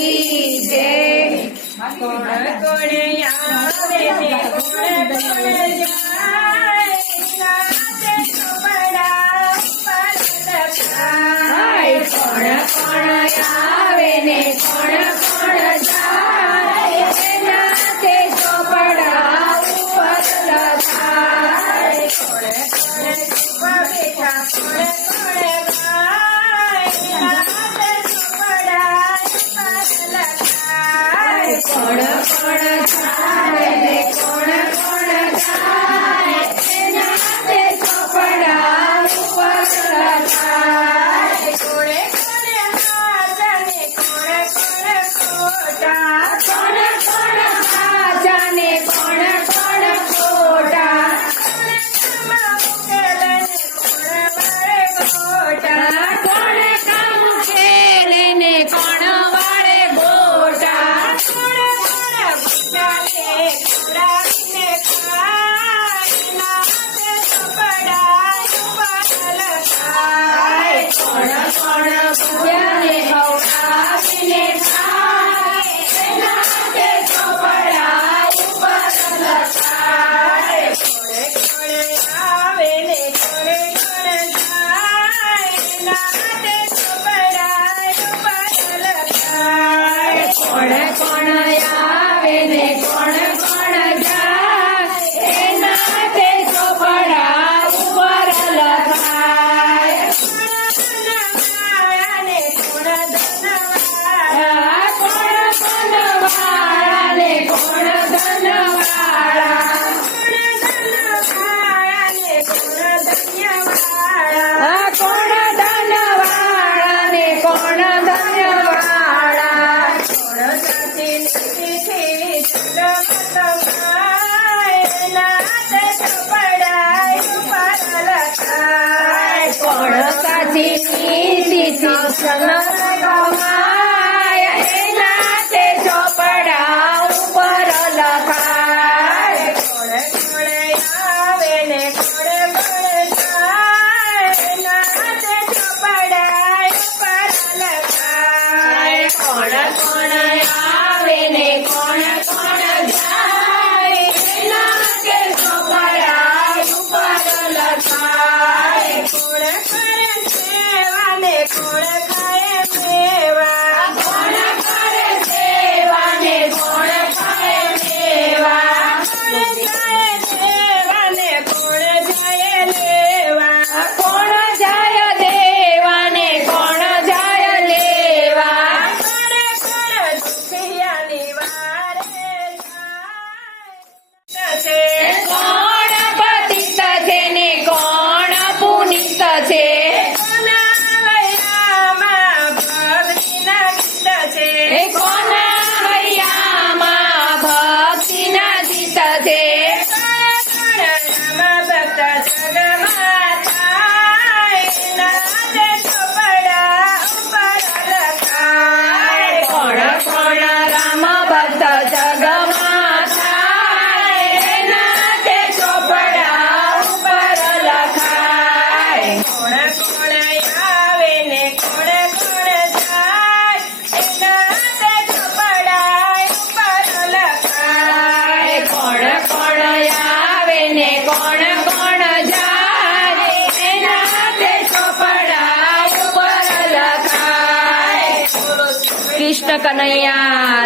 કી જય. કોણ કોણ આવે ને કોણ કોણ જાય, નાતે ચોપડા ઉપર લખાય. કોણ કોણ આવે ને કોણ કોણ જાય, નાતે ચોપડા ઉપર લખાય. કોણ કોણ ચૂપા બેઠા કોણ કોણ ગાય, નાતે ચોપડા ઉપર લખાય. કોણ કોણ જાય ને કોણ કોણ જાય, નાતે ચોપડા ઉપર લખાય. કોણે કોણે હાજા ને કોણ કોણ ખોટા, કોણ કોણ હાજા ને કોણ કોણ ખોટા, કોણ કામ ઉકેલે ને કોણ વાળે ગોટા, કોણ કામ ઉકેલે ને કોણ વાળે ગોટા, કોણ કોણ ભૂખ્યા ને ખવડાવીને ખાય, નાતે ચોપડા ઉપર લખાય. કોણ કોણ ભૂખ્યા ને ખવડાવીને ખાય, નાતે ચોપડા ઉપર લખાય. કોણે કોણે આવે ને કોણે કોણ જાય, નાતે ચોપડા ઉપર લખાય. કોણ કોણ આવે ને કોણ કોણ જાય, નાતે ચોપડા ઉપર લખાય. કોણ ધનવાળા ને કોણ ધનવાળા, કોણ ધનવાળા ને કોણ ધન્યવાળા, કોણ ધનવાળા ને કોણ ધન્યવાળા. કોણ સાચી નીતિથી ચંદ્રમત ખાય, નાતે ચોપડા ઉપર લખાય. કોણ સાચી નીતિથી ચંદ્રમત ખાય, નાતે ચોપડા ઉપર લખાય. કોણ કોણ આવે ને કોણ કોણ જાય, નાતે ચોપડા ઉપર લખાય. કોણ કોણ આવે ને કોણ કોણ જાય, નાતે ચોપડા ઉપર લખાય. કોણ કરે સેવા ને કોણ ખાય મેવા, કોણ કરે સેવા ને કોણ ખાય મેવા, કોણ જાય સેવા ને કોણ જાય લેવા, કોણ જાય દેવા ને કોણ જાય લેવા, કોણ કોણ દુખિયાની વારે જાય. કોણ પતિત છે ને કોણ પુનિત છે, કોના હૈયામાં ભક્તિના ગીત છે, કોના હૈયામાં ભક્તિના ગીત છે. કોણ કોણ રામ ભક્ત જગમાં થાય, નાતે ચોપડા ઉપર લખાય. કોણ કોણ રામ ભક્ત જગમાં થાય, નાતે ચોપડા ઉપર લખાય. કોણ કોણ આવે ને કોણ કોણ જાય, નાતે ચોપડા ઉપર લખાય. કોણ કોણ આવે ને કોણ કોણ જાય, નાતે ચોપડા ઉપર લખાય. કૃષ્ણ કનૈયા